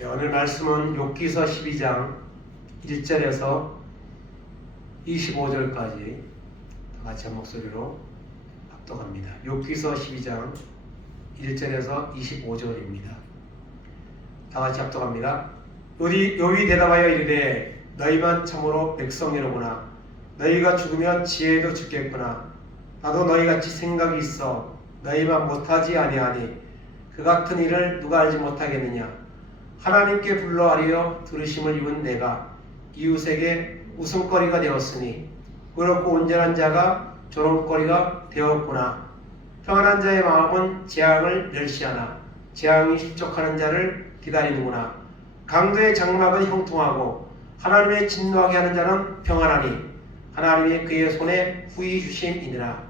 오늘 말씀은 욥기서 12장 1절에서 25절까지 다 같이 한 목소리로 합독합니다. 욥기서 12장 1절에서 25절입니다. 다 같이 합독합니다. 욥이 대답하여 이르되 너희만 참으로 백성이로구나. 너희가 죽으면 지혜도 죽겠구나. 나도 너희같이 생각이 있어 너희만 못하지 아니하니 그 같은 일을 누가 알지 못하겠느냐. 하나님께 불러하려 들으심을 입은 내가 이웃에게 웃음거리가 되었으니 그렇고 온전한 자가 조롱거리가 되었구나. 평안한 자의 마음은 재앙을 멸시하나 재앙이 실족하는 자를 기다리는구나. 강도의 장막은 형통하고 하나님의 진노하게 하는 자는 평안하니 하나님이 그의 손에 후히 주심이니라.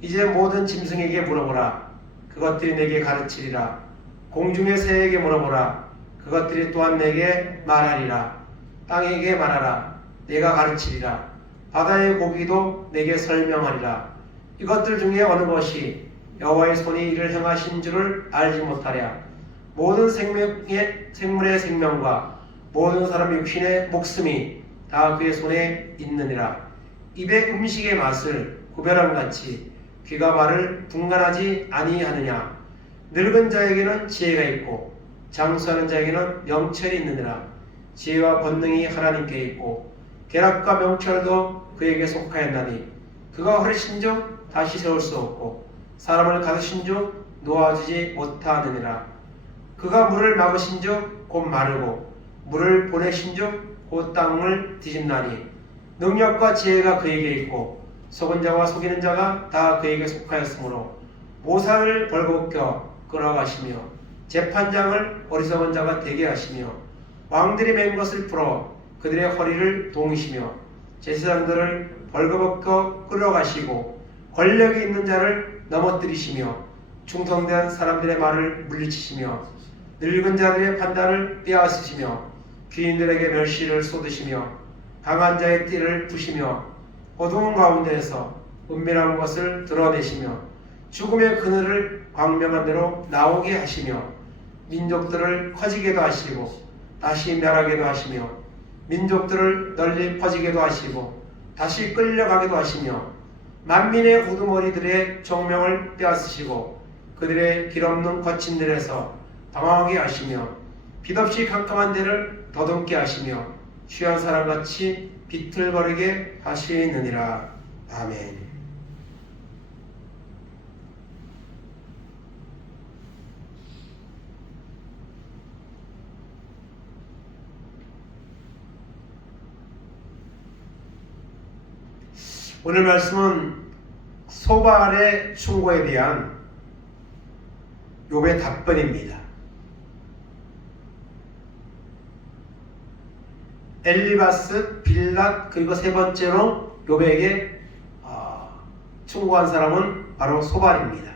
이제 모든 짐승에게 물어보라. 그것들이 내게 가르치리라. 공중의 새에게 물어보라. 그것들이 또한 내게 말하리라. 땅에게 말하라. 내가 가르치리라. 바다의 고기도 내게 설명하리라. 이것들 중에 어느 것이 여호와의 손이 이를 행하신 줄을 알지 못하랴. 모든 생물의 생명과 모든 사람의 육신의 목숨이 다 그의 손에 있느니라. 입의 음식의 맛을 구별함같이 귀가 말을 분간하지 아니하느냐. 늙은 자에게는 지혜가 있고 장수하는 자에게는 명철이 있느니라. 지혜와 권능이 하나님께 있고 계략과 명철도 그에게 속하였나니 그가 허리신즉 다시 세울 수 없고 사람을 가두신즉 놓아주지 못하느니라. 그가 물을 막으신즉 곧 마르고 물을 보내신즉 곧 땅을 뒤집나니 능력과 지혜가 그에게 있고 속은 자와 속이는 자가 다 그에게 속하였으므로 모사를 벌겋게 끌어가시며 재판장을 어리석은 자가 되게 하시며 왕들이 맨 것을 풀어 그들의 허리를 동이시며 제사장들을 벌겋게 끌어가시고 권력이 있는 자를 넘어뜨리시며 충성된 사람들의 말을 물리치시며 늙은 자들의 판단을 빼앗으시며 귀인들에게 멸시를 쏟으시며 강한 자의 띠를 부시며 어두운 가운데에서 은밀한 것을 드러내시며 죽음의 그늘을 광명한 대로 나오게 하시며 민족들을 커지게도 하시고 다시 멸하게도 하시며 민족들을 널리 퍼지게도 하시고 다시 끌려가게도 하시며 만민의 우두머리들의 정명을 빼앗으시고 그들의 길없는 거친 들에서 당황하게 하시며 빛없이 캄캄한 데를 더듬게 하시며 취한 사람같이 비틀거리게 하시느니라. 아멘. 오늘 말씀은 소발의 충고에 대한 욥의 답변입니다. 엘리바스, 빌랏 그리고 세 번째로 욥에게 충고한 사람은 바로 소발입니다.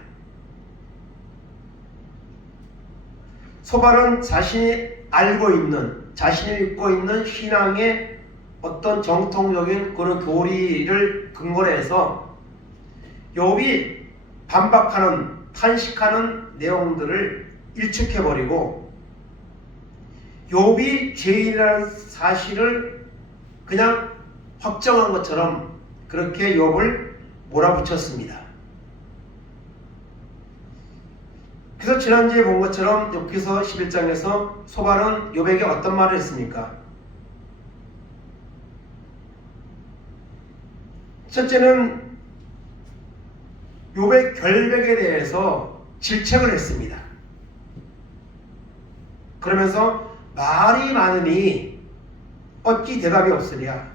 소발은 자신이 알고 있는, 자신이 믿고 있는 신앙의 어떤 정통적인 그런 교리를 근거로 해서 욥이 반박하는, 탄식하는 내용들을 일축해버리고 욥이 죄인이라는 사실을 그냥 확정한 것처럼 그렇게 욥을 몰아붙였습니다. 그래서 지난주에 본 것처럼 욥기서 11장에서 소발은 욥에게 어떤 말을 했습니까? 첫째는 욥의 결백에 대해서 질책을 했습니다. 그러면서 말이 많으니 어찌 대답이 없으랴.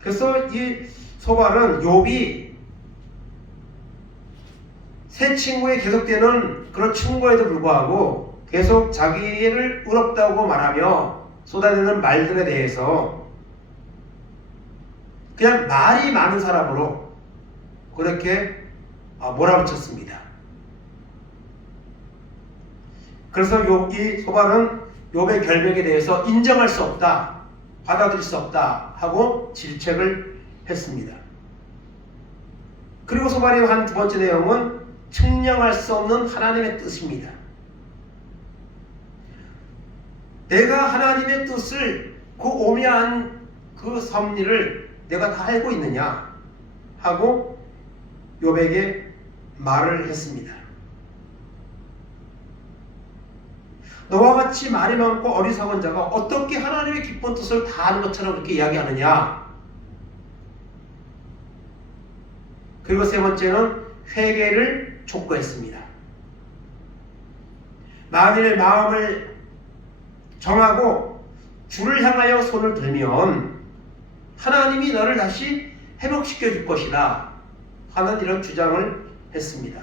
그래서 이 소발은 욥이 새 친구에 계속되는 그런 충고에도 불구하고 계속 자기를 의롭다고 말하며 쏟아내는 말들에 대해서 그냥 말이 많은 사람으로 그렇게 몰아붙였습니다. 그래서 이 소발은 욥의 결백에 대해서 인정할 수 없다, 받아들일 수 없다 하고 질책을 했습니다. 그리고 소발이 한 두 번째 내용은 측량할 수 없는 하나님의 뜻입니다. 내가 하나님의 뜻을 그 오묘한 그 섭리를 내가 다 알고 있느냐 하고 욥에게 말을 했습니다. 너와 같이 말이 많고 어리석은 자가 어떻게 하나님의 기쁜 뜻을 다 아는 것처럼 그렇게 이야기하느냐. 그리고 세 번째는 회개를 촉구했습니다. 만일 마음을 정하고 주를 향하여 손을 들면 하나님이 너를 다시 회복시켜 줄 것이다 하는 이런 주장을 했습니다.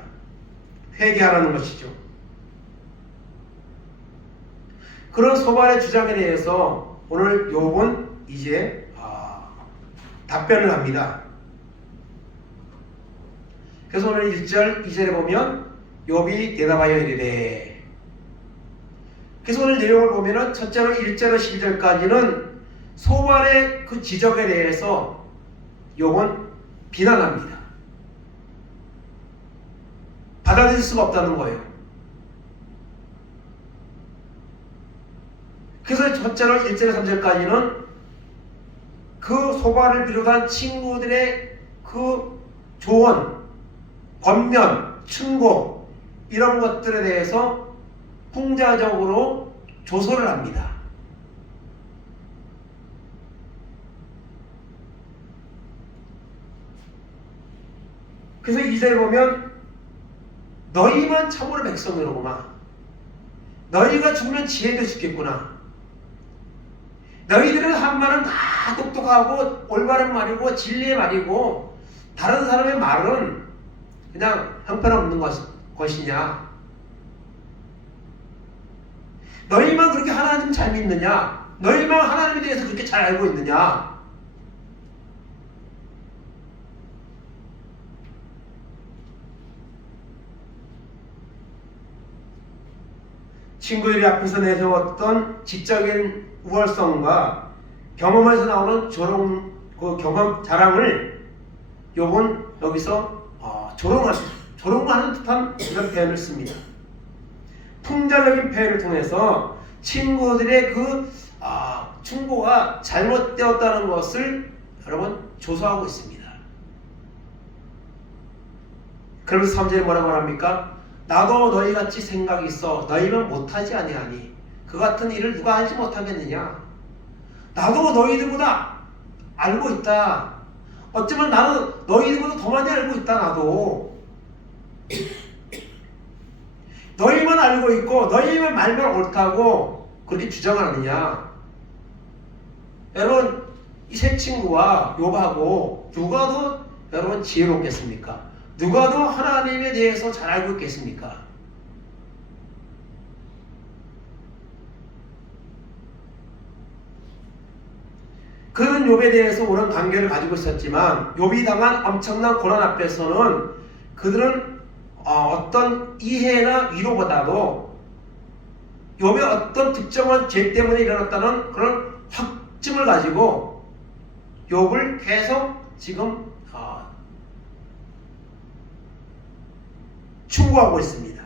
회개하라는 것이죠. 그런 소발의 주장에 대해서 오늘 욥은 이제 답변을 합니다. 그래서 오늘 1절, 2절에 보면 욥이 대답하여 이르되, 그래서 오늘 내용을 보면은 첫째로 1절로 12절까지는 소발의 그 지적에 대해서 욥은 비난합니다. 받아들일 수가 없다는 거예요. 그래서 첫째로 1절에서 3절까지는 그 소발을 비롯한 친구들의 그 조언, 권면, 충고 이런 것들에 대해서 풍자적으로 조소를 합니다. 그래서 2절에 보면 너희만 참으로 백성이로구나. 너희가 죽으면 지혜도 죽겠구나. 너희들은 한 말은 다 똑똑하고 올바른 말이고 진리의 말이고 다른 사람의 말은 그냥 형편없는 것이냐. 너희만 그렇게 하나님 잘 믿느냐? 너희만 하나님에 대해서 그렇게 잘 알고 있느냐? 친구들이 앞에서 내세웠던 지적인 우월성과 경험에서 나오는 그 경험 자랑을 욥은 여기서 조롱하는 듯한 이런 표현을 씁니다. 풍자적인 표현을 통해서 친구들의 그 충고가 잘못되었다는 것을 여러분 조소하고 있습니다. 그러면서 3절에 뭐라고 말합니까? 나도 너희같이 생각이 있어 너희는 못하지 아니하니 그 같은 일을 누가 하지 못하겠느냐. 나도 너희들보다 알고 있다. 어쩌면 나는 너희들보다 더 많이 알고 있다. 나도 너희만 알고 있고 너희만 말만 옳다고 그렇게 주장을 하느냐. 여러분 이 세 친구와 욥하고 누가 더 여러분 지혜롭겠습니까? 누가 더 하나님에 대해서 잘 알고 있겠습니까? 그는 욥에 대해서 옳은 관계를 가지고 있었지만 욥이 당한 엄청난 고난 앞에서는 그들은 어떤 이해나 위로보다도 욥의 어떤 특정한 죄 때문에 일어났다는 그런 확증을 가지고 욥을 계속 지금 충고하고 있습니다.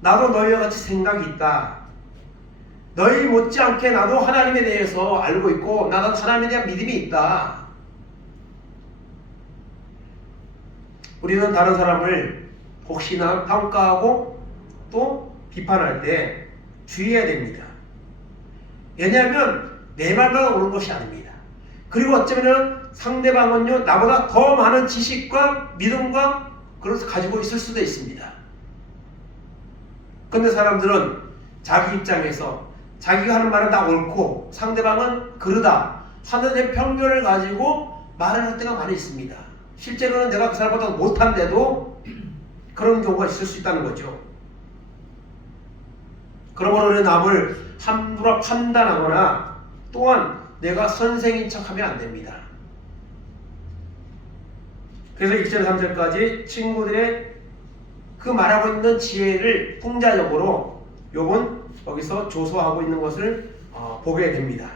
나도 너희와 같이 생각이 있다. 너희 못지않게 나도 하나님에 대해서 알고 있고 나도 하나님에 대한 믿음이 있다. 우리는 다른 사람을 혹시나 평가하고 또 비판할 때 주의해야 됩니다. 왜냐하면 내 말만 옳은 것이 아닙니다. 그리고 어쩌면 상대방은요 나보다 더 많은 지식과 믿음과 그것을 가지고 있을 수도 있습니다. 근데 사람들은 자기 입장에서 자기가 하는 말은 다 옳고 상대방은 그르다 하는 편견을 가지고 말을 할 때가 많이 있습니다. 실제로는 내가 그 사람보다 못한데도 그런 경우가 있을 수 있다는 거죠. 그러므로 남을 함부로 판단하거나 또한 내가 선생인 척하면 안 됩니다. 그래서 1절 3절까지 친구들의 그 말하고 있는 지혜를 풍자적으로 욥은 여기서 조소하고 있는 것을 보게 됩니다.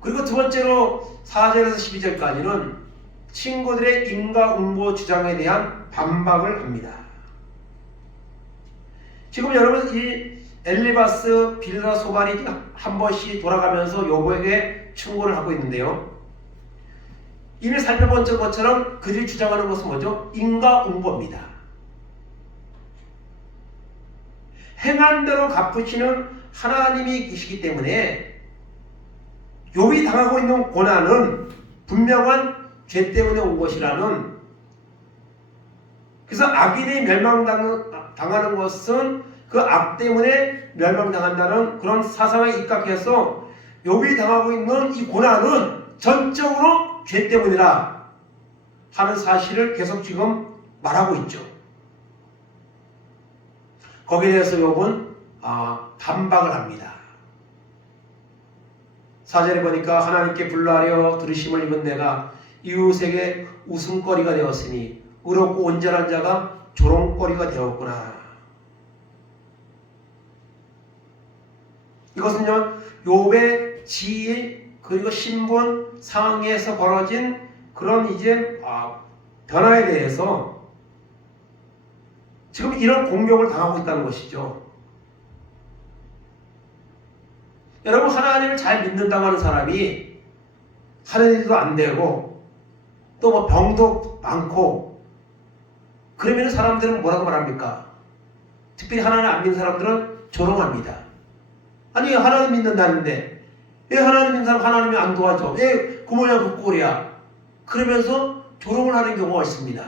그리고 두 번째로 4절에서 12절까지는 친구들의 인과응보 주장에 대한 반박을 합니다. 지금 여러분 이 엘리바스, 빌라, 소발이 한 번씩 돌아가면서 욥에게 충고를 하고 있는데요. 이미 살펴본 것처럼 그들이 주장하는 것은 뭐죠? 인과응보입니다. 행한 대로 갚으시는 하나님이 계시기 때문에 욥이 당하고 있는 고난은 분명한 죄 때문에 온 것이라는, 그래서 악인이 멸망당하는 것은 그 악 때문에 멸망당한다는 그런 사상에 입각해서 욥이 당하고 있는 이 고난은 전적으로 죄 때문이라 하는 사실을 계속 지금 말하고 있죠. 거기에 대해서 욥은 반박을 합니다. 4절에 보니까 하나님께 불러하려 들으심을 입은 내가 이웃에게 웃음거리가 되었으니 의롭고 온전한 자가 조롱거리가 되었구나. 이것은요, 욥의 지위 그리고 신분 상황에서 벌어진 그런 이제 변화에 대해서 지금 이런 공격을 당하고 있다는 것이죠. 여러분, 하나님을 잘 믿는다고 하는 사람이 하는 일도 안 되고 또 뭐 병도 많고 그러면 사람들은 뭐라고 말합니까? 특별히 하나님 안 믿는 사람들은 조롱합니다. 아니, 하나님 믿는다는데 왜 하나님 믿는 사람 하나님이 안 도와줘? 왜 그 모양 그 꼴이야? 그러면서 조롱을 하는 경우가 있습니다.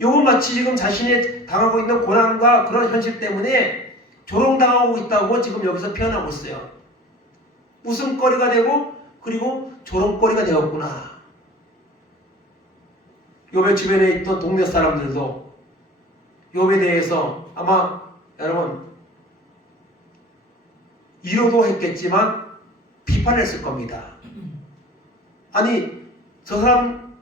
요건 마치 지금 자신이 당하고 있는 고난과 그런 현실 때문에 조롱당하고 있다고 지금 여기서 표현하고 있어요. 웃음거리가 되고 그리고 조롱거리가 되었구나. 욥의 주변에 있던 동네 사람들도 욥에 대해서 아마 여러분 위로도 했겠지만 비판했을 겁니다. 아니, 저 사람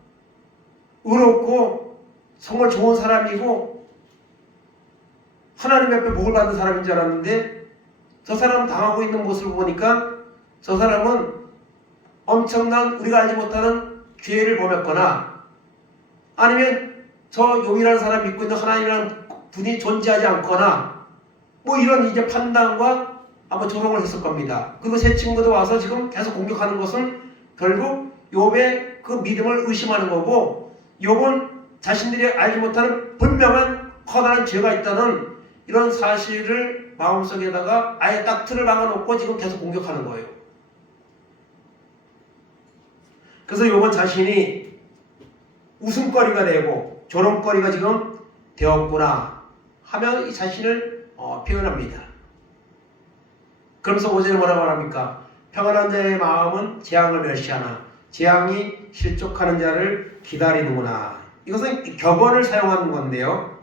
의롭고 정말 좋은 사람이고 하나님 앞에 복을 받는 사람인 줄 알았는데 저 사람 당하고 있는 모습을 보니까 저 사람은 엄청난 우리가 알지 못하는 죄를 범했거나 아니면 저 욥이라는 사람 믿고 있는 하나님이라는 분이 존재하지 않거나 뭐 이런 이제 판단과 아마 조롱을 했을 겁니다. 그리고 새 친구도 와서 지금 계속 공격하는 것은 결국 욥의 그 믿음을 의심하는 거고 욥은 자신들이 알지 못하는 분명한 커다란 죄가 있다는 이런 사실을 마음속에다가 아예 딱 틀을 박아놓고 지금 계속 공격하는 거예요. 그래서 욥은 자신이 웃음거리가 되고 조롱거리가 지금 되었구나 하며 이 자신을 표현합니다. 그러면서 5절에 뭐라고 말합니까? 평안한 자의 마음은 재앙을 멸시하나 재앙이 실족하는 자를 기다리는구나. 이것은 격언을 사용하는 건데요.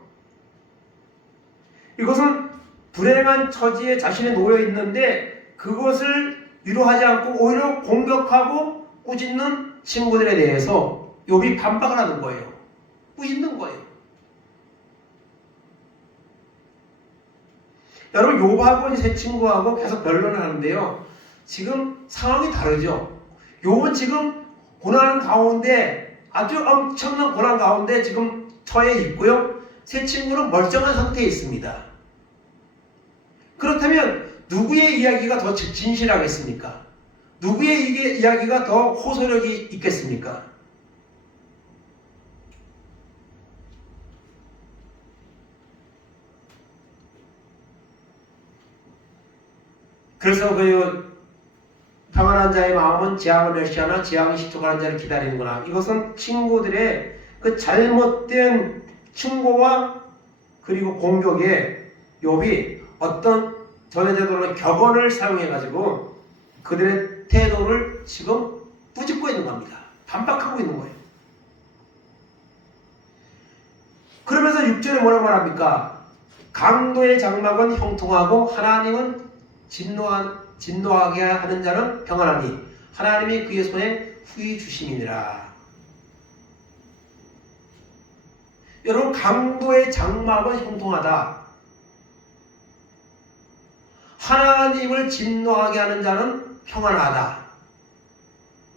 이것은 불행한 처지에 자신이 놓여 있는데 그것을 위로하지 않고 오히려 공격하고 꾸짖는 친구들에 대해서 욥이 반박을 하는 거예요. 꾸짖는 거예요. 여러분, 욥하고 새 친구하고 계속 변론을 하는데요. 지금 상황이 다르죠. 욥은 지금 고난 가운데 아주 엄청난 고난 가운데 지금 처해 있고요. 새 친구는 멀쩡한 상태에 있습니다. 그렇다면 누구의 이야기가 더 진실하겠습니까? 누구의 이야기가 더 호소력이 있겠습니까? 그래서 그 평안한 자의 마음은 재앙을 멸시하나 재앙이 실족하는 자를 기다리는구나. 이것은 친구들의 그 잘못된 충고와 그리고 공격에 욥이 어떤 전해제도로 격언을 사용해가지고 그들의 태도를 지금 꾸짖고 있는 겁니다. 반박하고 있는 거예요. 그러면서 6절에 뭐라고 말합니까? 강도의 장막은 형통하고 하나님은 진노하게 하는 자는 평안하니 하나님이 그의 손에 후히 주심이니라. 여러분, 강도의 장막은 형통하다. 하나님을 진노하게 하는 자는 평안하다.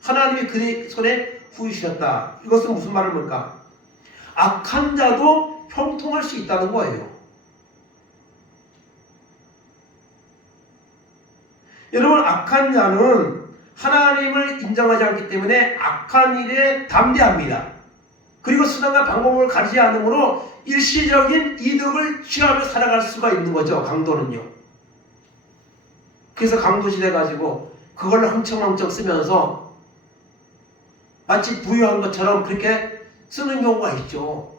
하나님이 그의 손에 후히 주셨다. 이것은 무슨 말입니까? 악한 자도 형통할 수 있다는 거예요. 여러분, 악한 자는 하나님을 인정하지 않기 때문에 악한 일에 담대합니다. 그리고 수단과 방법을 가리지 않으므로 일시적인 이득을 취하며 살아갈 수가 있는 거죠. 강도는요. 그래서 강도질해 가지고 그걸 훔청훔청 쓰면서 마치 부유한 것처럼 그렇게 쓰는 경우가 있죠.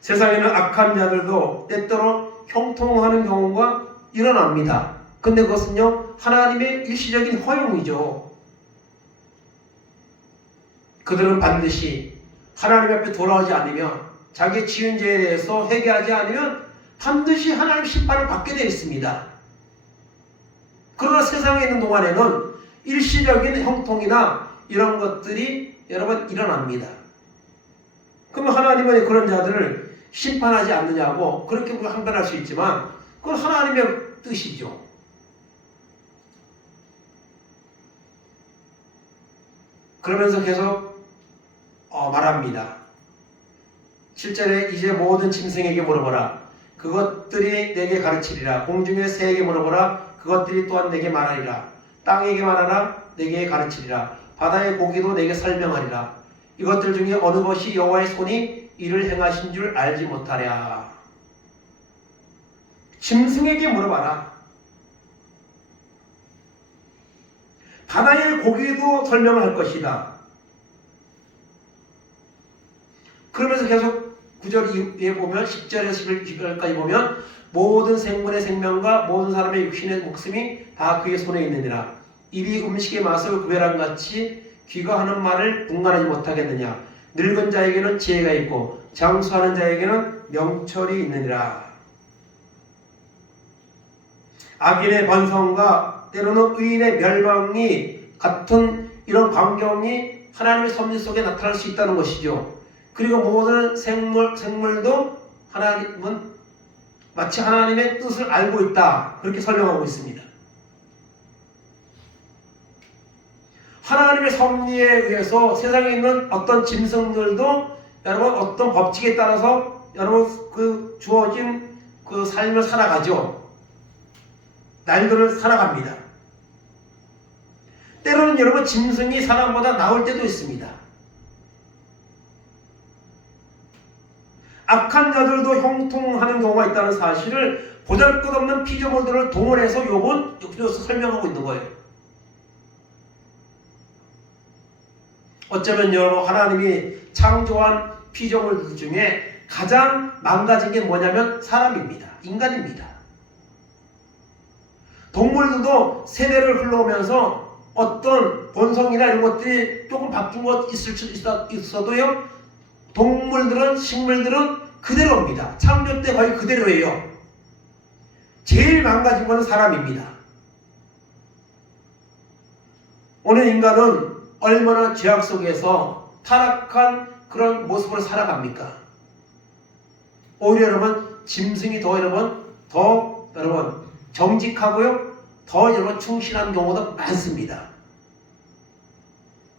세상에는 악한 자들도 때때로 형통하는 경우가 일어납니다. 근데 그것은요, 하나님의 일시적인 허용이죠. 그들은 반드시 하나님 앞에 돌아오지 않으면, 자기의 지은 죄에 대해서 회개하지 않으면 반드시 하나님 심판을 받게 되어 있습니다. 그러나 세상에 있는 동안에는 일시적인 형통이나 이런 것들이 여러분 일어납니다. 그러면 하나님은 그런 자들을 심판하지 않느냐고 그렇게 항변할 수 있지만 그건 하나님의 뜻이죠. 그러면서 계속 말합니다. 7절에 이제 모든 짐승에게 물어보라. 그것들이 내게 가르치리라. 공중의 새에게 물어보라. 그것들이 또한 내게 말하리라. 땅에게 말하라. 내게 가르치리라. 바다의 고기도 내게 설명하리라. 이것들 중에 어느 것이 여호와의 손이 이를 행하신 줄 알지 못하랴. 짐승에게 물어봐라. 바다의 고기도 설명을 할 것이다. 그러면서 계속 9절 보면 10절에서 11절까지 보면 모든 생물의 생명과 모든 사람의 육신의 목숨이 다 그의 손에 있느니라. 입이 음식의 맛을 구별한 같이 귀가 하는 말을 분간하지 못하겠느냐. 늙은 자에게는 지혜가 있고 장수하는 자에게는 명철이 있느니라. 악인의 번성과 때로는 의인의 멸망이 같은 이런 광경이 하나님의 섭리 속에 나타날 수 있다는 것이죠. 그리고 모든 생물도 하나님은 마치 하나님의 뜻을 알고 있다. 그렇게 설명하고 있습니다. 하나님의 섭리에 의해서 세상에 있는 어떤 짐승들도 여러분 어떤 법칙에 따라서 여러분 그 주어진 그 삶을 살아가죠. 날들을 살아갑니다. 때로는 여러분 짐승이 사람보다 나을 때도 있습니다. 악한 자들도 형통하는 경우가 있다는 사실을 보잘것없는 피조물들을 동원해서 욥은 여기서 설명하고 있는 거예요. 어쩌면 여러분 하나님이 창조한 피조물들 중에 가장 망가진 게 뭐냐면 사람입니다. 인간입니다. 동물들도 세대를 흘러오면서 어떤 본성이나 이런 것들이 조금 바뀐 것 있을 수 있어도요, 동물들은, 식물들은 그대로입니다. 창조 때 거의 그대로예요. 제일 망가진 것은 사람입니다. 오늘 인간은 얼마나 죄악 속에서 타락한 그런 모습으로 살아갑니까? 오히려 여러분 짐승이 더 여러분 정직하고요, 더 여러분 충실한 경우도 많습니다.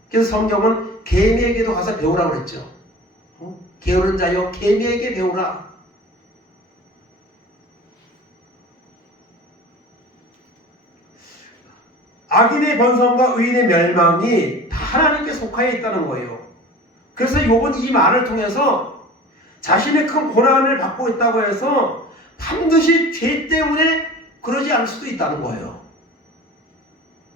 그래서 성경은 개미에게도 가서 배우라고 그랬죠. 게으른 자여 개미에게 배우라. 악인의 번성과 의인의 멸망이 다 하나님께 속하여 있다는 거예요. 그래서 욥은 이 말을 통해서 자신의 큰 고난을 받고 있다고 해서 반드시 죄 때문에 그러지 않을 수도 있다는 거예요.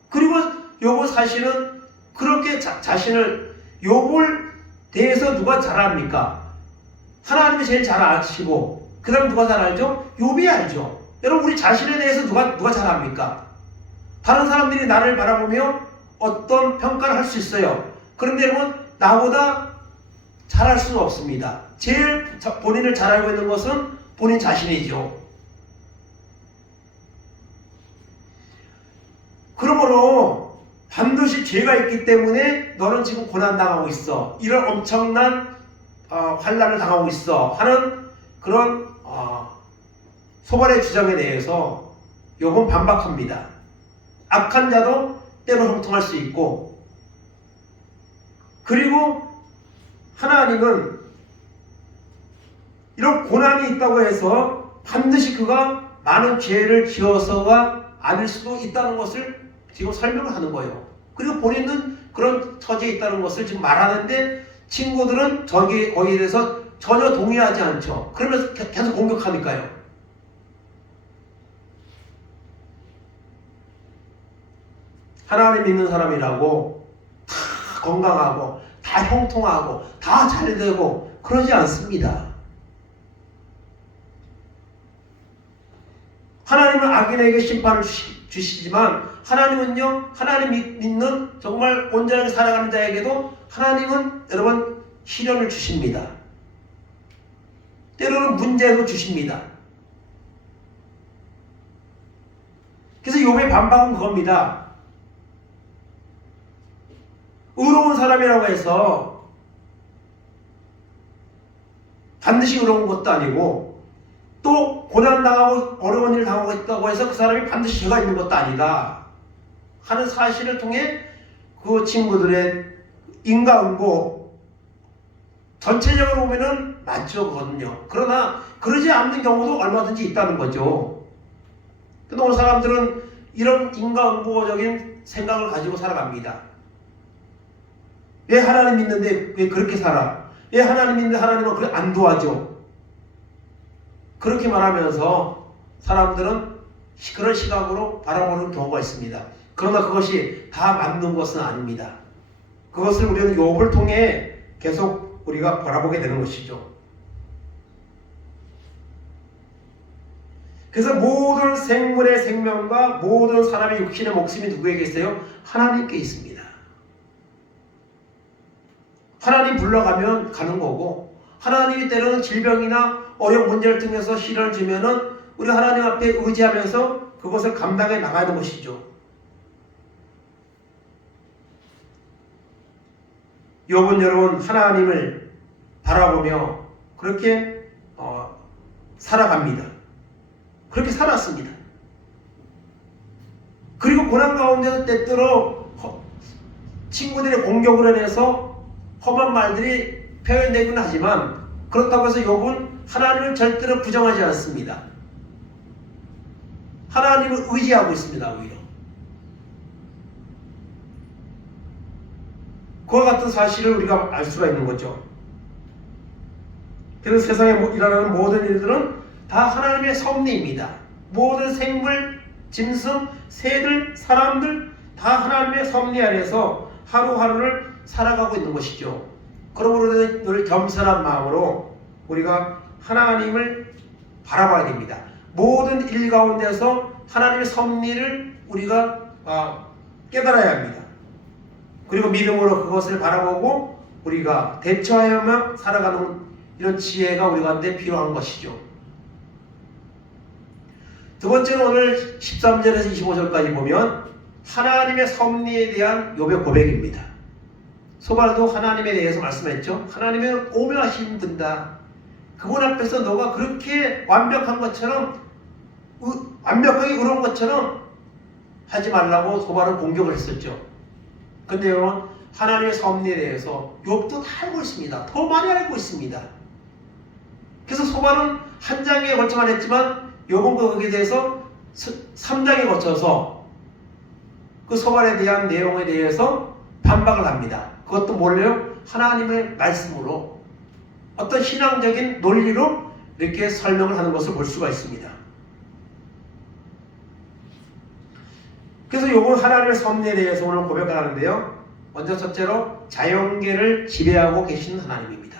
그리고 욥은 사실은 그렇게 자신을, 욥을 대해서 누가 잘 압니까? 하나님이 제일 잘 아시고 그 다음 누가 잘 알죠? 욥이 알죠. 여러분 우리 자신에 대해서 누가 잘 압니까? 다른 사람들이 나를 바라보며 어떤 평가를 할 수 있어요. 그런데 여러분 나보다 잘할 수는 없습니다. 제일 본인을 잘 알고 있는 것은 본인 자신이죠. 그러므로 반드시 죄가 있기 때문에 너는 지금 고난당하고 있어. 이런 엄청난 환난을 당하고 있어 하는 그런 소발의 주장에 대해서 욥은 반박합니다. 악한 자도 때로 형통할 수 있고, 그리고 하나님은 이런 고난이 있다고 해서 반드시 그가 많은 죄를 지어서가 아닐 수도 있다는 것을 지금 설명을 하는 거예요. 그리고 본인은 그런 처지에 있다는 것을 지금 말하는데 친구들은 거기에 대해서 전혀 동의하지 않죠. 그러면서 계속 공격하니까요. 하나님 믿는 사람이라고 다 건강하고 다 형통하고 다 잘되고 그러지 않습니다. 하나님은 악인에게 심판을 주시지만 하나님은요, 하나님 믿는 정말 온전하게 살아가는 자에게도 하나님은 여러분 시련을 주십니다. 때로는 문제도 주십니다. 그래서 욥의 반박은 그겁니다. 의로운 사람이라고 해서 반드시 의로운 것도 아니고 또 고난당하고 어려운 일을 당하고 있다고 해서 그 사람이 반드시 죄가 있는 것도 아니다 하는 사실을 통해 그 친구들의 인과응보 전체적으로 보면은 맞죠, 그거는요. 그러나 그러지 않는 경우도 얼마든지 있다는 거죠. 근데 오늘 사람들은 이런 인과응보적인 생각을 가지고 살아갑니다. 왜 하나님 믿는데 왜 그렇게 살아? 왜 하나님 믿는데 하나님은 그래 안 도와줘? 그렇게 말하면서 사람들은 그런 시각으로 바라보는 경우가 있습니다. 그러나 그것이 다 맞는 것은 아닙니다. 그것을 우리는 욥을 통해 계속 우리가 바라보게 되는 것이죠. 그래서 모든 생물의 생명과 모든 사람의 육신의 목숨이 누구에게 있어요? 하나님께 있습니다. 하나님 불러가면 가는 거고, 하나님이 때로는 질병이나 어려운 문제를 통해서 시련을 주면은 우리 하나님 앞에 의지하면서 그것을 감당해 나가야 하는 것이죠. 욥은 여러분 하나님을 바라보며 그렇게 살아갑니다. 그렇게 살았습니다. 그리고 고난 가운데서 때때로 친구들의 공격으로 인해서 험한 말들이 표현되기는 하지만 그렇다고 해서 욥은 하나님을 절대로 부정하지 않습니다. 하나님을 의지하고 있습니다. 오히려 그와 같은 사실을 우리가 알 수가 있는 거죠. 그래서 세상에 일어나는 모든 일들은 다 하나님의 섭리입니다. 모든 생물, 짐승, 새들, 사람들 다 하나님의 섭리 아래에서 하루하루를 살아가고 있는 것이죠. 그러므로 늘 겸손한 마음으로 우리가 하나님을 바라봐야 됩니다. 모든 일 가운데서 하나님의 섭리를 우리가 깨달아야 합니다. 그리고 믿음으로 그것을 바라보고 우리가 대처하여만 살아가는 이런 지혜가 우리 가운데 필요한 것이죠. 두 번째는 오늘 13절에서 25절까지 보면 하나님의 섭리에 대한 욥의 고백입니다. 소발도 하나님에 대해서 말씀했죠. 하나님은 오묘하신 분이다. 그분 앞에서 너가 그렇게 완벽한 것처럼 완벽하게 의로운 것처럼 하지 말라고 소발은 공격을 했었죠. 근데 여러분 하나님의 섭리에 대해서 욥도 다 알고 있습니다. 더 많이 알고 있습니다. 그래서 소발은 한 장에 걸쳐만 했지만 욥은 거기에 대해서 3장에 거쳐서 그 소발에 대한 내용에 대해서 반박을 합니다. 그것도 뭘래요? 하나님의 말씀으로 어떤 신앙적인 논리로 이렇게 설명을 하는 것을 볼 수가 있습니다. 그래서 욥은 하나님의 섭리에 대해서 오늘 고백을 하는데요. 먼저 첫째로 자연계를 지배하고 계신 하나님입니다.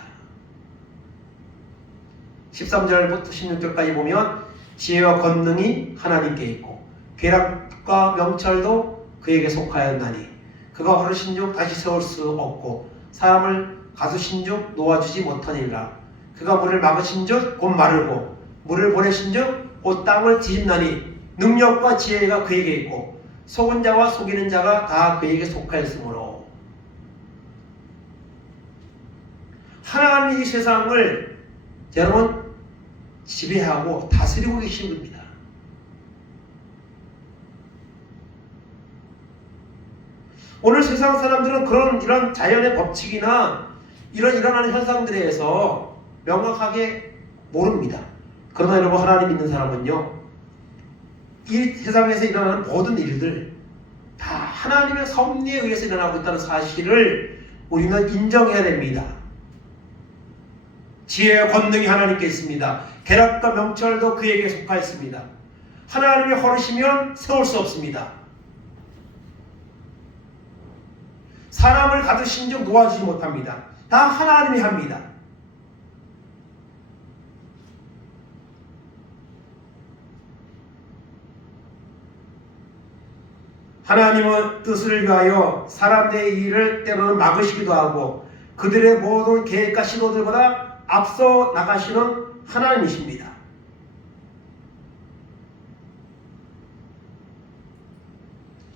13절부터 16절까지 보면 지혜와 권능이 하나님께 있고 괴락과 명철도 그에게 속하였나니 그가 화르신 중 다시 세울 수 없고 사람을 가두신 중 놓아주지 못하니라. 그가 물을 막으신 즉 곧 마르고 물을 보내신 즉 곧 땅을 뒤집나니 능력과 지혜가 그에게 있고 속은 자와 속이는 자가 다 그에게 속하였으므로. 하나님이 이 세상을 여러분 지배하고 다스리고 계신 겁니다. 오늘 세상 사람들은 이런 자연의 법칙이나 일어나는 현상들에 대해서 명확하게 모릅니다. 그러나 여러분, 하나님 믿는 사람은요, 이 세상에서 일어나는 모든 일들 다 하나님의 섭리에 의해서 일어나고 있다는 사실을 우리는 인정해야 됩니다. 지혜와 권능이 하나님께 있습니다. 계략과 명철도 그에게 속하였습니다. 하나님이 허르시면 세울 수 없습니다. 사람을 가두신 즉 놓아주지 못합니다. 다 하나님이 합니다. 하나님은 뜻을 위하여 사람들의 일을 때로는 막으시기도 하고 그들의 모든 계획과 시도들보다 앞서 나가시는 하나님이십니다.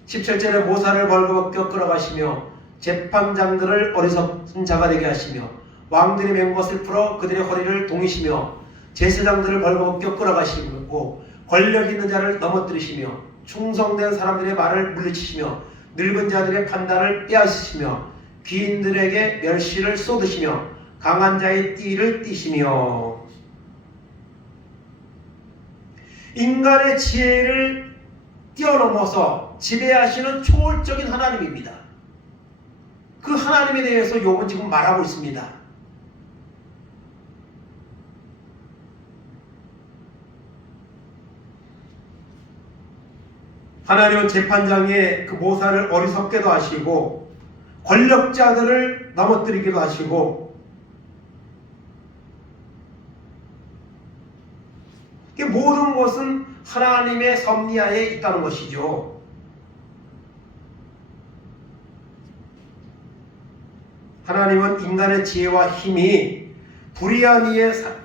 (17절에) 모사를 벌거벗겨 끌어가시며 재판장들을 어리석은 자가 되게 하시며 왕들의 맹것을 풀어 그들의 허리를 동이시며 제사장들을 벌거벗겨 끌어가시고 권력 있는 자를 넘어뜨리시며 충성된 사람들의 말을 물리치시며 늙은 자들의 판단을 빼앗으시며 귀인들에게 멸시를 쏟으시며 강한 자의 띠를 띠시며. 인간의 지혜를 뛰어넘어서 지배하시는 초월적인 하나님입니다. 그 하나님에 대해서 욥은 지금 말하고 있습니다. 하나님은 재판장의 그 모사를 어리석게도 하시고 권력자들을 넘어뜨리기도 하시고, 모든 것은 하나님의 섭리하에 있다는 것이죠. 하나님은 인간의 지혜와 힘이 불의한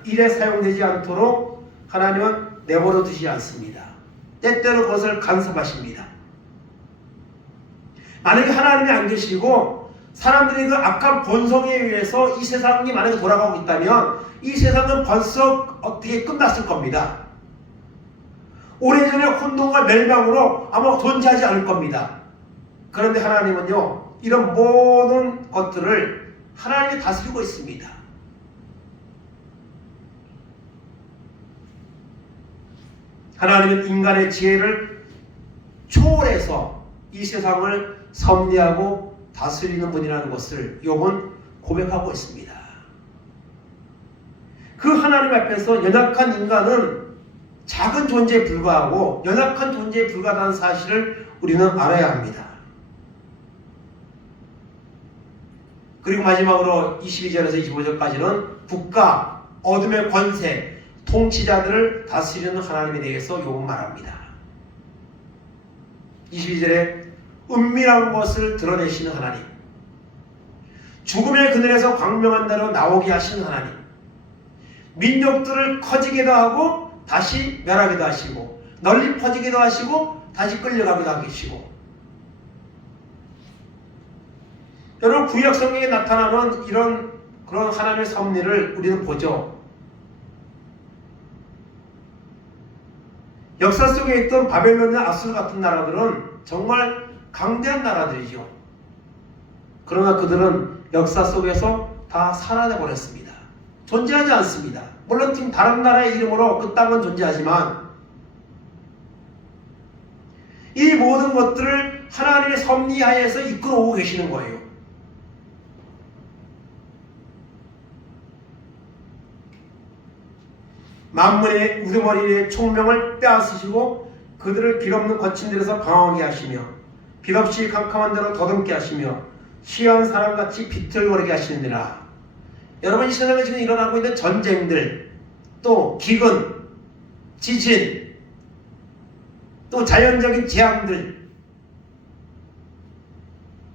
일에 사용되지 않도록 하나님은 내버려 두지 않습니다. 때때로 그것을 간섭하십니다. 만약에 하나님이 안 계시고 사람들이 그 악한 본성에 의해서 이 세상이 만약에 돌아가고 있다면 이 세상은 벌써 어떻게 끝났을 겁니다. 오래전에 혼돈과 멸망으로 아마 존재하지 않을 겁니다. 그런데 하나님은요, 이런 모든 것들을 하나님이 다스리고 있습니다. 하나님은 인간의 지혜를 초월해서 이 세상을 섭리하고 다스리는 분이라는 것을 욥은 고백하고 있습니다. 그 하나님 앞에서 연약한 인간은 작은 존재에 불과하고 연약한 존재에 불과하다는 사실을 우리는 알아야 합니다. 그리고 마지막으로 22절에서 25절까지는 국가, 어둠의 권세, 통치자들을 다스리는 하나님에 대해서 욥은 말합니다. 22절에 은밀한 것을 드러내시는 하나님, 죽음의 그늘에서 광명한 날로 나오게 하시는 하나님, 민족들을 커지게도 하고 다시 멸하기도 하시고 널리 퍼지기도 하시고 다시 끌려가기도 하시고. 여러분, 구약 성경에 나타나는 그런 하나님의 섭리를 우리는 보죠. 역사 속에 있던 바벨론이나 아수르 같은 나라들은 정말 강대한 나라들이죠. 그러나 그들은 역사 속에서 다 사라져 버렸습니다. 존재하지 않습니다. 물론 지금 다른 나라의 이름으로 그 땅은 존재하지만 이 모든 것들을 하나님의 섭리하에서 이끌어오고 계시는 거예요. 만문의 우두머리의 총명을 빼앗으시고 그들을 길없는 거친 데에서 방황하게 하시며 빛없이 캄캄한 데로 더듬게 하시며 시한 사람같이 비틀거리게 하시느니라. 여러분, 이 세상에 지금 일어나고 있는 전쟁들, 또 기근, 지진, 또 자연적인 재앙들,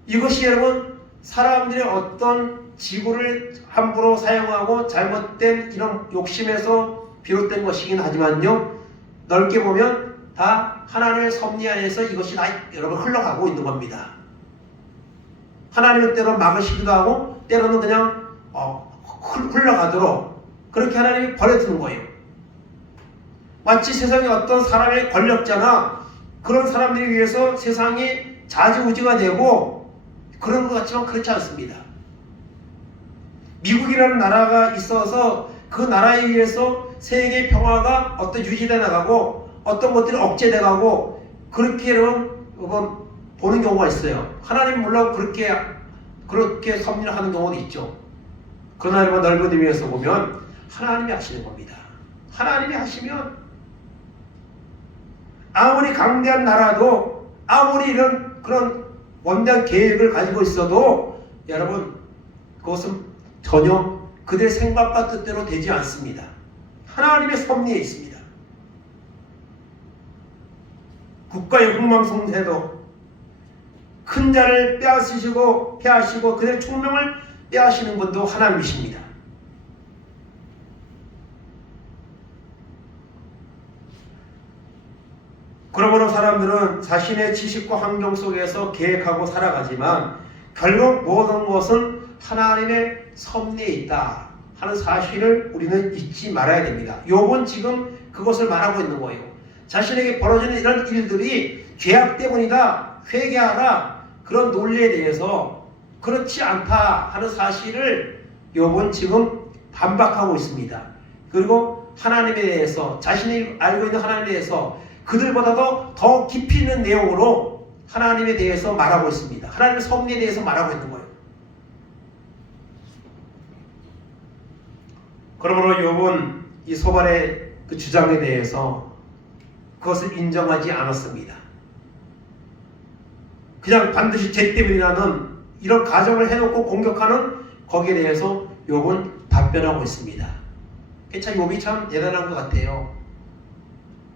이것이 여러분 사람들의 어떤 지구를 함부로 사용하고 잘못된 이런 욕심에서 비롯된 것이긴 하지만요, 넓게 보면 다 하나님의 섭리하에서 이것이 다 여러분 흘러가고 있는 겁니다. 하나님은 때로 막으시기도 하고 때로는 그냥 흘러가도록 그렇게 하나님이 버려두는 거예요. 마치 세상에 어떤 사람의 권력자나 그런 사람들에 의해서 세상이 좌지우지가 되고 그런 것 같지만 그렇지 않습니다. 미국이라는 나라가 있어서 그 나라에 의해서 세계 평화가 어떤 유지돼 나가고 어떤 것들이 억제돼 가고 그렇게는 보는 경우가 있어요. 하나님 물론 그렇게 섭리를 하는 경우도 있죠. 그러나 넓은 의미에서 보면 하나님이 하시는 겁니다. 하나님이 하시면 아무리 강대한 나라도 아무리 이런 그런 원대한 계획을 가지고 있어도 여러분 그것은 전혀 그들의 생각과 뜻대로 되지 않습니다. 하나님의 섭리에 있습니다. 국가의 흥망성쇠도 큰 자를 빼앗으시고 패하시고 그들의 총명을 빼앗으시는 분도 하나님이십니다. 그러므로 사람들은 자신의 지식과 환경 속에서 계획하고 살아가지만 결국 모든 것은 하나님의 섭리에 있다 하는 사실을 우리는 잊지 말아야 됩니다. 욥은 지금 그것을 말하고 있는 거예요. 자신에게 벌어지는 이런 일들이 죄악 때문이다, 회개하라, 그런 논리에 대해서 그렇지 않다 하는 사실을 욥은 지금 반박하고 있습니다. 그리고 하나님에 대해서, 자신이 알고 있는 하나님에 대해서 그들보다도 더 깊이 있는 내용으로 하나님에 대해서 말하고 있습니다. 하나님의 섭리에 대해서 말하고 있는 거예요. 그러므로 욥은 이 소발의 그 주장에 대해서 그것을 인정하지 않았습니다. 그냥 반드시 죄 때문이라는 이런 가정을 해놓고 공격하는 거기에 대해서 욥은 답변하고 있습니다. 참 욥이 참 대단한 것 같아요.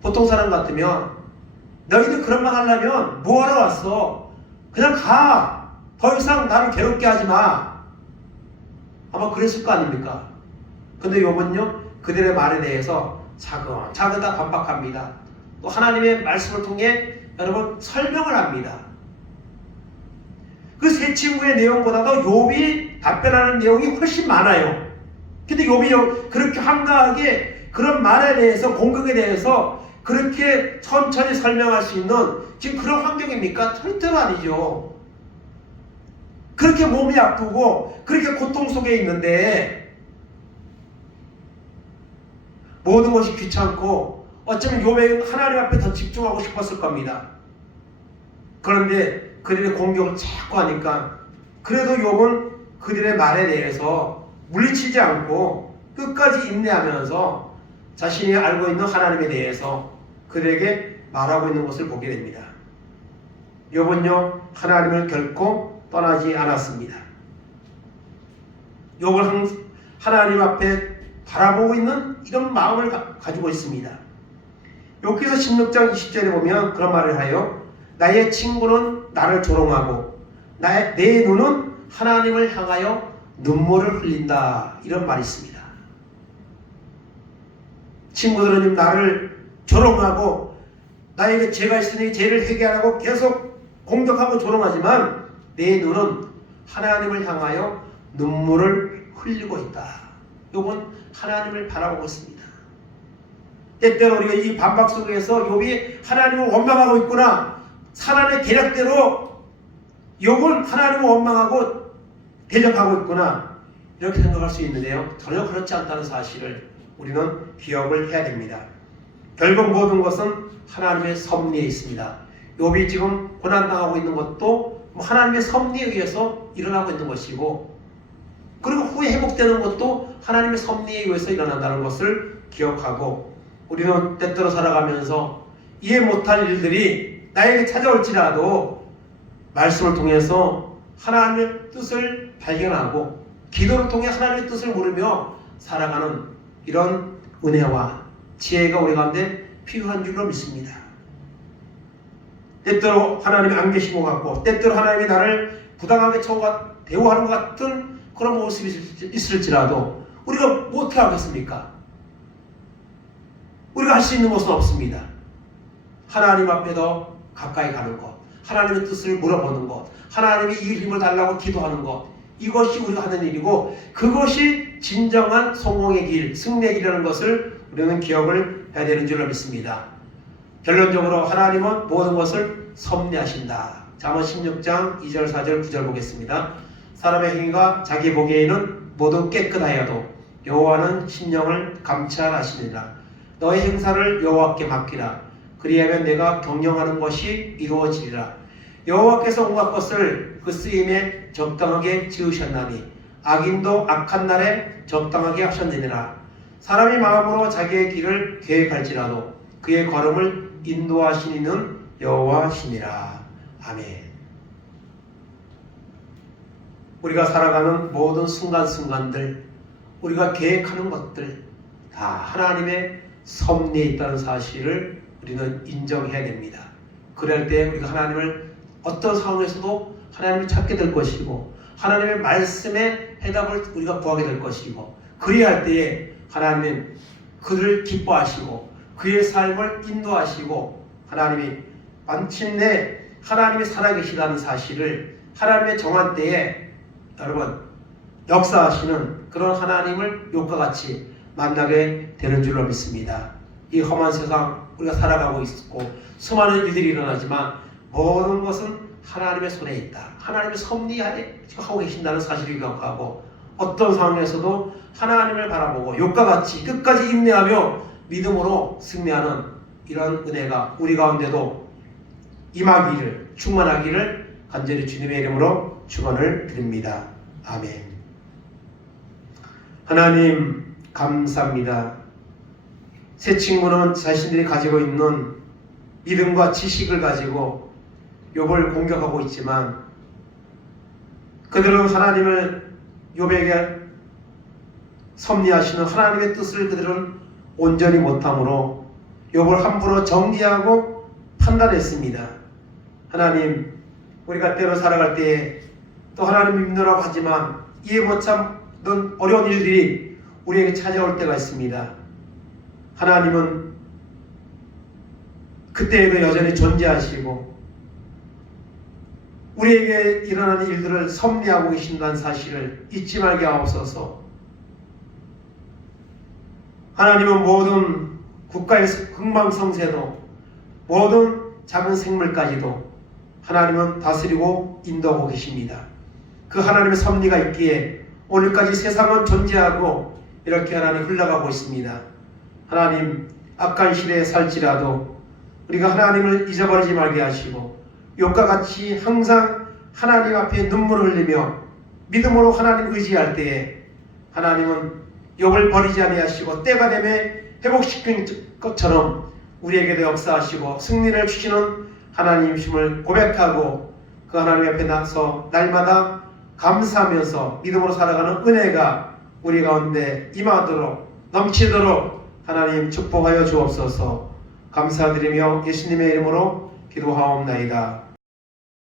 보통 사람 같으면 너희들 그런 말 하려면 뭐하러 왔어? 그냥 가! 더 이상 나를 괴롭게 하지 마! 아마 그랬을 거 아닙니까? 근데 욥은요 그들의 말에 대해서 차근차근 다 반박합니다. 또 하나님의 말씀을 통해 여러분 설명을 합니다. 그 세 친구의 내용보다도 욥이 답변하는 내용이 훨씬 많아요. 근데 욥이 그렇게 한가하게 그런 말에 대해서 공격에 대해서 그렇게 천천히 설명할 수 있는 지금 그런 환경입니까? 절대로 아니죠. 그렇게 몸이 아프고 그렇게 고통 속에 있는데 모든 것이 귀찮고 어쩌면 욥은 하나님 앞에 더 집중하고 싶었을 겁니다. 그런데 그들의 공격을 자꾸 하니까 그래도 욥은 그들의 말에 대해서 물리치지 않고 끝까지 인내하면서 자신이 알고 있는 하나님에 대해서 그들에게 말하고 있는 것을 보게 됩니다. 욥은요 하나님을 결코 떠나지 않았습니다. 욥은 하나님 앞에 바라보고 있는 이런 마음을 가지고 있습니다. 욥기서 16장 20절에 보면 그런 말을 하여 나의 친구는 나를 조롱하고 내 눈은 하나님을 향하여 눈물을 흘린다 이런 말이 있습니다. 친구들은 나를 조롱하고 나에게 죄가 있으니 죄를 회개하라고 계속 공격하고 조롱하지만 내 눈은 하나님을 향하여 눈물을 흘리고 있다. 욥은 하나님을 바라보고 있습니다. 때때로 우리가 이 반박 속에서 욥이 하나님을 원망하고 있구나, 사람의 계략대로 욥은 하나님을 원망하고 대적하고 있구나 이렇게 생각할 수 있는데요, 전혀 그렇지 않다는 사실을 우리는 기억을 해야 됩니다. 결국 모든 것은 하나님의 섭리에 있습니다. 욥이 지금 고난당하고 있는 것도 하나님의 섭리에 의해서 일어나고 있는 것이고, 그리고 후에 회복되는 것도 하나님의 섭리에 의해서 일어난다는 것을 기억하고, 우리는 때때로 살아가면서 이해 못할 일들이 나에게 찾아올지라도 말씀을 통해서 하나님의 뜻을 발견하고 기도를 통해 하나님의 뜻을 물으며 살아가는 이런 은혜와 지혜가 우리 가운데 필요한 줄로 믿습니다. 때때로 하나님이 안 계신 것 같고 때때로 하나님이 나를 부당하게 대우하는 것 같은 그런 모습이 있을지라도 우리가 뭐 어떻게 하겠습니까? 우리가 할 수 있는 것은 없습니다. 하나님 앞에 더 가까이 가는 것, 하나님의 뜻을 물어보는 것, 하나님이 이 힘을 달라고 기도하는 것, 이것이 우리가 하는 일이고 그것이 진정한 성공의 길, 승리의 길이라는 것을 우리는 기억을 해야 되는 줄로 믿습니다. 결론적으로 하나님은 모든 것을 섭리하신다. 잠언 16장 2절 4절 9절 보겠습니다. 사람의 행위가 자기 보기에는 모두 깨끗하여도 여호와는 심령을 감찰하시니라. 너의 행사를 여호와께 맡기라. 그리하면 내가 경영하는 것이 이루어지리라. 여호와께서 온갖 것을 그 쓰임에 적당하게 지으셨나니 악인도 악한 날에 적당하게 하셨느니라. 사람이 마음으로 자기의 길을 계획할지라도 그의 걸음을 인도하시는 여호와시니라. 아멘. 우리가 살아가는 모든 순간순간들, 우리가 계획하는 것들 다 하나님의 섭리에 있다는 사실을 우리는 인정해야 됩니다. 그럴 때 우리가 하나님을 어떤 상황에서도 하나님을 찾게 될 것이고 하나님의 말씀에 해답을 우리가 구하게 될 것이고, 그리할 할 때에 하나님은 그를 기뻐하시고 그의 삶을 인도하시고 하나님이 마침내 하나님이 살아계시다는 사실을 하나님의 정한 때에 여러분 역사하시는 그런 하나님을 욕과 같이 만나게 되는 줄로 믿습니다. 이 험한 세상 우리가 살아가고 있고 수많은 일들이 일어나지만 모든 것은 하나님의 손에 있다. 하나님의 섭리하에 하고 계신다는 사실을 기억하고 어떤 상황에서도 하나님을 바라보고 욕과 같이 끝까지 인내하며 믿음으로 승리하는 이런 은혜가 우리 가운데도 임하기를, 충만하기를 간절히 주님의 이름으로 축원을 드립니다. 아멘. 하나님 감사합니다. 새 친구는 자신들이 가지고 있는 믿음과 지식을 가지고 욥을 공격하고 있지만 그들은 하나님을 욥에게 섭리하시는 하나님의 뜻을 그들은 온전히 못함으로 욥을 함부로 정죄하고 판단했습니다. 하나님, 우리가 때로 살아갈 때에 또 하나님 믿노라고 하지만 이해 못 참는 어려운 일들이 우리에게 찾아올 때가 있습니다. 하나님은 그때에도 여전히 존재하시고 우리에게 일어나는 일들을 섭리하고 계신다는 사실을 잊지 말게 하옵소서. 하나님은 모든 국가의 흥망성쇠도 모든 작은 생물까지도 하나님은 다스리고 인도하고 계십니다. 그 하나님의 섭리가 있기에 오늘까지 세상은 존재하고 이렇게 하나님 흘러가고 있습니다. 하나님, 악한 시대에 살지라도 우리가 하나님을 잊어버리지 말게 하시고 욥과 같이 항상 하나님 앞에 눈물을 흘리며 믿음으로 하나님 의지할 때에 하나님은 욥을 버리지 아니하시고 때가 되면 회복시킨 것처럼 우리에게도 역사하시고 승리를 주시는 하나님이심을 고백하고 그 하나님 앞에 나서 날마다 감사하면서 믿음으로 살아가는 은혜가 우리 가운데 임하도록 넘치도록 하나님 축복하여 주옵소서. 감사드리며 예수님의 이름으로 기도하옵나이다.